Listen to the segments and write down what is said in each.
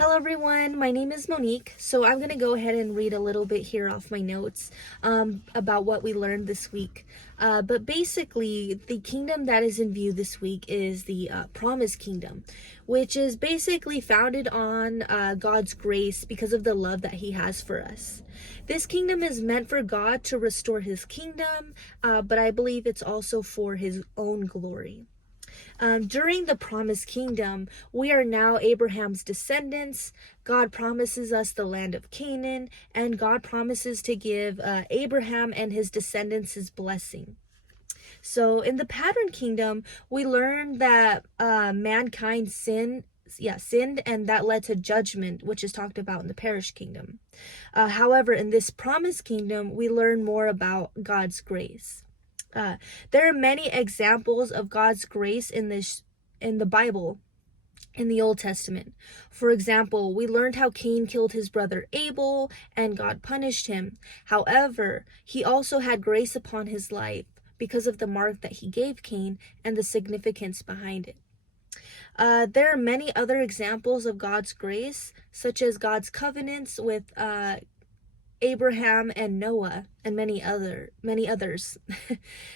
Hello everyone, my name is Monique. So I'm going to go ahead and read a little bit here off my notes about what we learned this week. But basically, the kingdom that is in view this week is the Promised Kingdom, which is basically founded on God's grace because of the love that He has for us. This kingdom is meant for God to restore His kingdom, but I believe it's also for His own glory. During the promised kingdom, we are now Abraham's descendants. God promises us the land of Canaan, and God promises to give Abraham and his descendants his blessing. So in the pattern kingdom, we learn that mankind sinned, and that led to judgment, which is talked about in the parish kingdom. However, in this promised kingdom, we learn more about God's grace. There are many examples of God's grace in the Bible, in the Old Testament. For example, we learned how Cain killed his brother Abel and God punished him. However, He also had grace upon his life because of the mark that He gave Cain and the significance behind it. There are many other examples of God's grace, such as God's covenants with Abraham and Noah, and many others.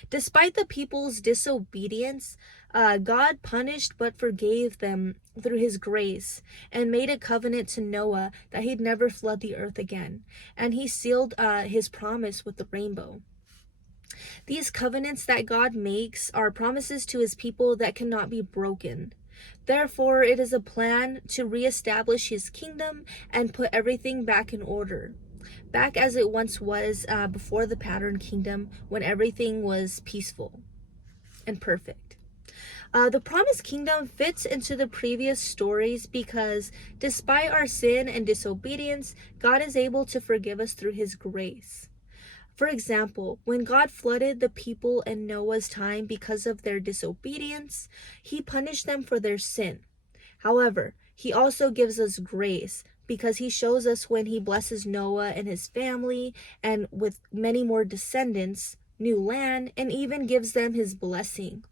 Despite the people's disobedience, God punished but forgave them through His grace and made a covenant to Noah that he'd never flood the earth again. And He sealed His promise with the rainbow. These covenants that God makes are promises to His people that cannot be broken. Therefore, it is a plan to reestablish His kingdom and put everything back in order, back as it once was before the pattern kingdom, when everything was peaceful and perfect. The promised kingdom fits into the previous stories because despite our sin and disobedience, God is able to forgive us through His grace. For example, when God flooded the people in Noah's time because of their disobedience, He punished them for their sin. However, He also gives us grace because He shows us when He blesses Noah and his family and with many more descendants, new land, and even gives them His blessing.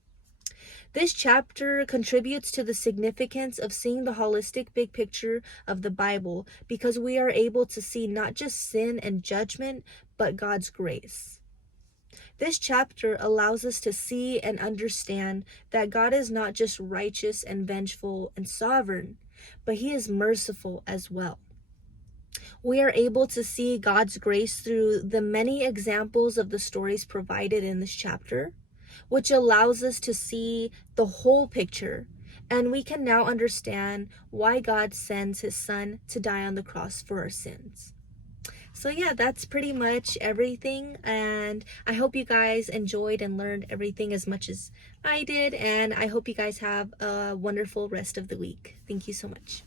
This chapter contributes to the significance of seeing the holistic big picture of the Bible because we are able to see not just sin and judgment, but God's grace. This chapter allows us to see and understand that God is not just righteous and vengeful and sovereign, but He is merciful as well. We are able to see God's grace through the many examples of the stories provided in this chapter, which allows us to see the whole picture, and we can now understand why God sends His Son to die on the cross for our sins. So yeah, that's pretty much everything, and I hope you guys enjoyed and learned everything as much as I did, and I hope you guys have a wonderful rest of the week. Thank you so much.